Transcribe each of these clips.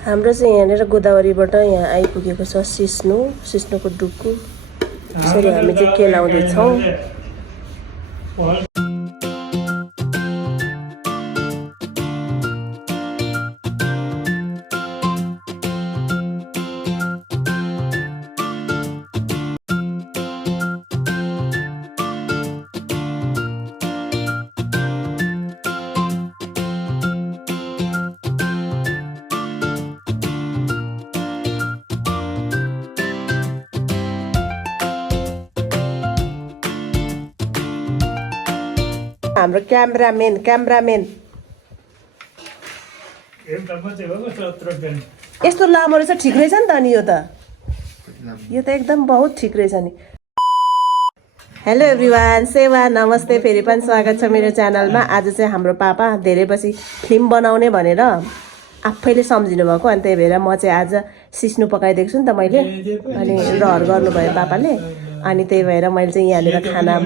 हाम्रो चाहिँ यहाँनिर गोदावरीबाट यहाँ आइपुगेको छ सिस्नुको डुकु। यसरी हामी चाहिँ केलाउँदैछौँ। हाम्रो क्यामेरामेन यस्तो लामो रहेछ, ठिक रहेछ नि त। अनि यो त एकदम बहुत ठिक रहेछ नि। हेलो एभ्रिवान, सेवा नमस्ते, फेरि पनि स्वागत छ मेरो च्यानलमा। आज चाहिँ हाम्रो पापा धेरै पछि फिल्म बनाउने भनेर आफैले सम्झिनु भएको, अनि त्यही भएर म चाहिँ आज सिस्नु पकाइदिएको छु नि त मैले। अनि रहर गर्नुभयो पापाले, अनि त्यही भएर मैले चाहिँ यहाँनिर खाना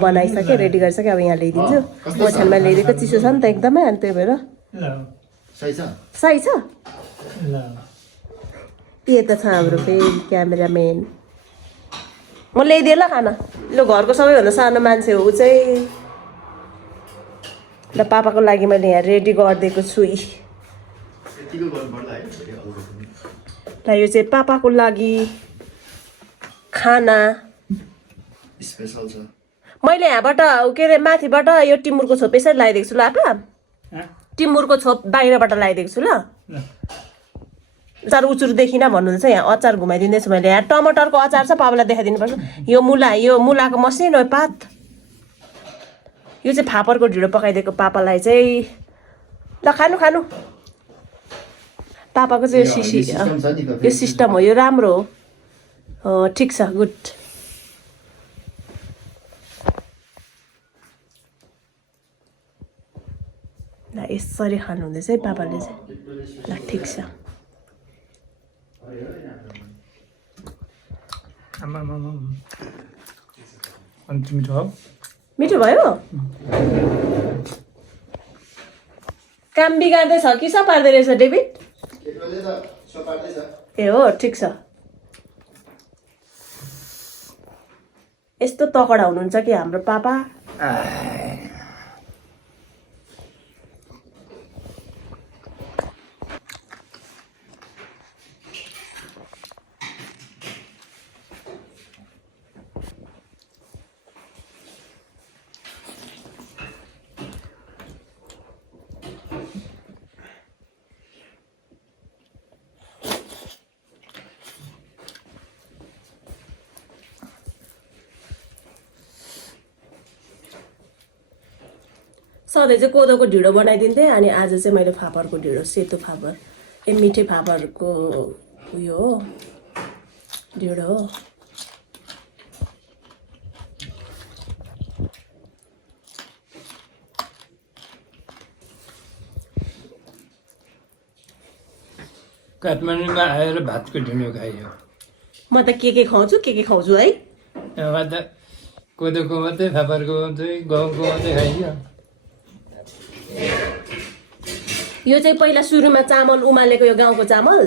बनाइसकेँ, रेडी गरिसकेँ। अब यहाँ ल्याइदिन्छु, ओछ्यानमा ल्याइदिएको, चिसो छ नि त एकदमै। अनि त्यही भएर सही छ। यता छ हाम्रो फेरि क्यामेरामेन। म ल्याइदिएँ ल खाना। ल, घरको सबैभन्दा सानो मान्छे हो ऊ चाहिँ। ल, पापाको लागि मैले यहाँ रेडी गरिदिएको छु। ल, यो चाहिँ पापाको लागि खाना स्पेशल छ। मैले यहाँबाट के अरे माथिबाट यो टिमुरको छोप यसरी लगाइदिएको छु ल आपा। टिमुरको छोप बाहिरबाट लगाइदिएको छु ल। अचार उचुर देखिन भन्नुहुन्छ, यहाँ अचार घुमाइदिँदैछु मैले। यहाँ टमाटरको अचार छ, पापालाई देखाइदिनुपर्छ। यो मुलाको मसिनो पात। यो चाहिँ फापरको ढिँडो पकाइदिएको पापालाई चाहिँ। ल, खानु। पापाको चाहिँ यो सिस्टम हो, यो राम्रो हो। ठिक छ, गुड। ल, यसरी खानुहुँदैछ है पापाले चाहिँ। ल, ठिक छ। मिठो भयो। काम बिगार्दैछ कि सपार्दै रहेछ डेभिड? ए हो, ठिक छ। यस्तो तकडा हुनुहुन्छ कि हाम्रो पापा। सधैँ चाहिँ कोदोको ढिँडो बनाइदिन्थेँ, अनि आज चाहिँ मैले फापरको ढिँडो, सेतो फापर, मिठे फापरको उयो हो, ढिँडो हो। काठमाडौँमा आएर भातको ढिँडो खाइयो। म त के खुवाउँछु है। यहाँ त कोदोको मात्रै, फापरको मात्रै, गहुँको मात्रै खाइयो। यो चाहिँ पहिला सुरुमा चामल उमालेको, यो गाउँको चामल।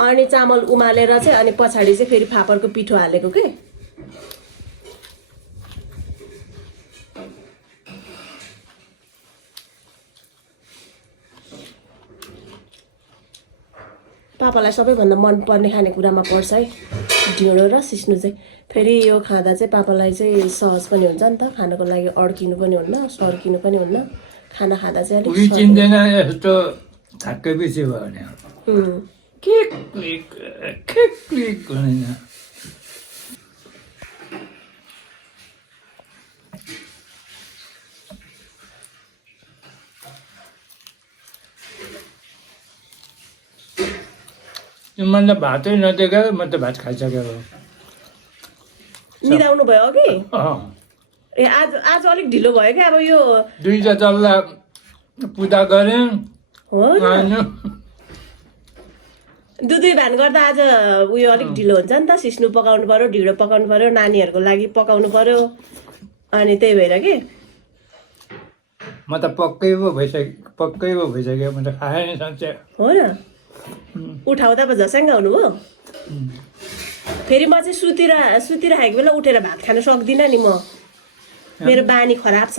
अनि चामल उमालेर चाहिँ अनि पछाडि चाहिँ फेरि फापरको पिठो हालेको के। पापालाई सबैभन्दा मनपर्ने खानेकुरामा पर्छ है ढिँडो र सिस्नु चाहिँ। फेरि यो खाँदा चाहिँ पापालाई चाहिँ सहज पनि हुन्छ नि त, खानको लागि अड्किनु पनि हुन्न, सर्किनु पनि हुन्न। खाना खाँदा चाहिँ अलिक चिन्दैन यस्तो थाकेपछि भयो भने के क्लिक भनेन। मैले त भातै नदेखायो, म त भात खाइसकेको। निदाउनु भयो अघि? ए, आज अलिक ढिलो भयो क्या। अब यो दुईटा चल्ला पूजा गरेँ हो, दुई भान गर्दा आज उयो अलिक ढिलो हुन्छ नि त। सिस्नु पकाउनु पर्यो, ढिँडो पकाउनु पर्यो, नानीहरूको लागि पकाउनु पर्यो, अनि त्यही भएर के। म त पक्कै पो भइसक्यो, म त खाएँ नि साँच्चै। हो र। उठाउँदा पो झस्याङ्ग हुनुभयो फेरि म चाहिँ सुतिरहेको बेला उठेर भात खान सक्दिनँ नि म मेरो बानी खराब छ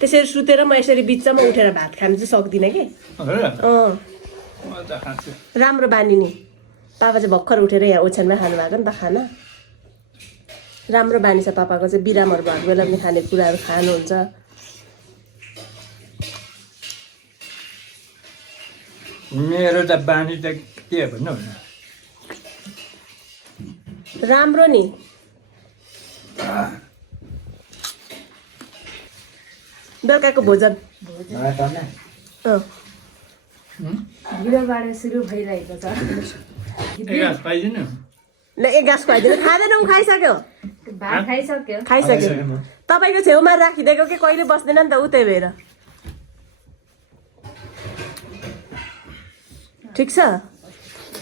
त्यसरी सुतेर म यसरी बिचमा उठेर भात खान चाहिँ सक्दिनँ कि राम्रो बानी नि पापा चाहिँ भर्खर उठेर यहाँ ओछ्यानमा खानुभएको नि त खाना राम्रो बानी छ पापाको चाहिँ बिरामहरू भएको बेला पनि खाने कुराहरू खानुहुन्छ मेरो त बानी त के भन्नु राम्रो नि बेलुकाको भोजन ढिलोबाट सुरु भइरहेको छ पाइदिनु ल एक गाँस खुवाइदिनु खाँदैन ऊ खाइसक्यो भात खाइसक्यो खाइसक्यो तपाईँको छेउमा राखिदिएको कि कहिले बस्दैन नि त ऊ त्यही भएर ठिक छ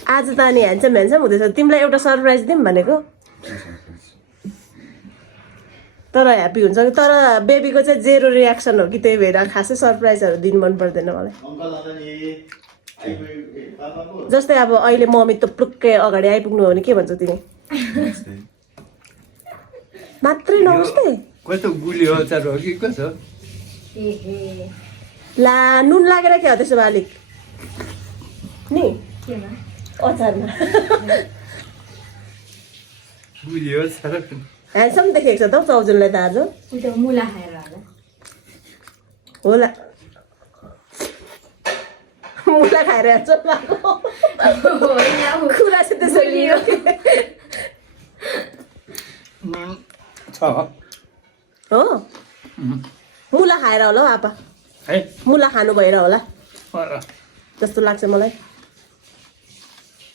आज त अनि ह्यान्डसम हुँदैछ तिमीलाई एउटा सरप्राइज दिउँ भनेको तर ह्याप्पी हुन्छ कि तर बेबीको चाहिँ जेरो रियाक्सन हो कि त्यही भएर खासै सरप्राइजहरू दिनु मन पर्दैन मलाई जस्तै अब अहिले मम्मी त प्लुक्कै अगाडि आइपुग्नु हो भने के भन्छौ तिमी मात्रै नमस्ते कस्तो गुली अचार हो कि कसो ला नुन लागेर के हो त्यसो भए अलिक नि केमा अचारमा गुली अचार ह्यान्डसम देखेको छ त हौ चाउजुनलाई त आज उल्टा मुला खाएर होला होला मुला खाएर ह्यान्डसम भएको कुरा चाहिँ त्यसरी हो छ हो मुला खाएर होला हौ आपा है मुला खानु भएर होला जस्तो लाग्छ मलाई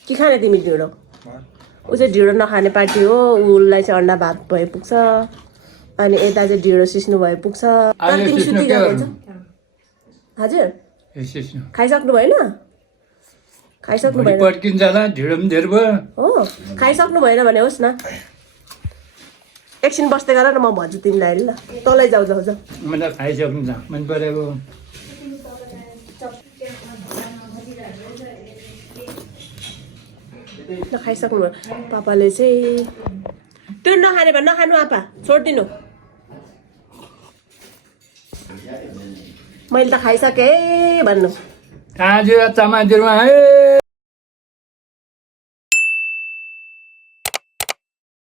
के खाने तिमी ढिँडो ऊ चाहिँ ढिँडो नखाने पार्टी हो उसलाई चाहिँ अन्डा भात भए पुग्छ अनि यता चाहिँ ढिँडो सिस्नु भए पुग्छ तर तिमी सुति गएको हुन्छ हजुर खाइसक्नु भएन खाइसक्नु भएन पड्किन्छ होला ढिँडो पनि धेरै भयो हो खाइसक्नु भएन भने होस् न एकछिन बस्दै गर न म भन्छु तिमीलाई ल तलै जाऊ जाऊ जाऊ मलाई खाइसक्नु छ मन परेको ल खाइसक्नु भयो पापाले चाहिँ त्यो नखाने भए नखानु आपा छोडिदिनु मैले त खाइसकेँ भन्नु आज चमाजुरमा है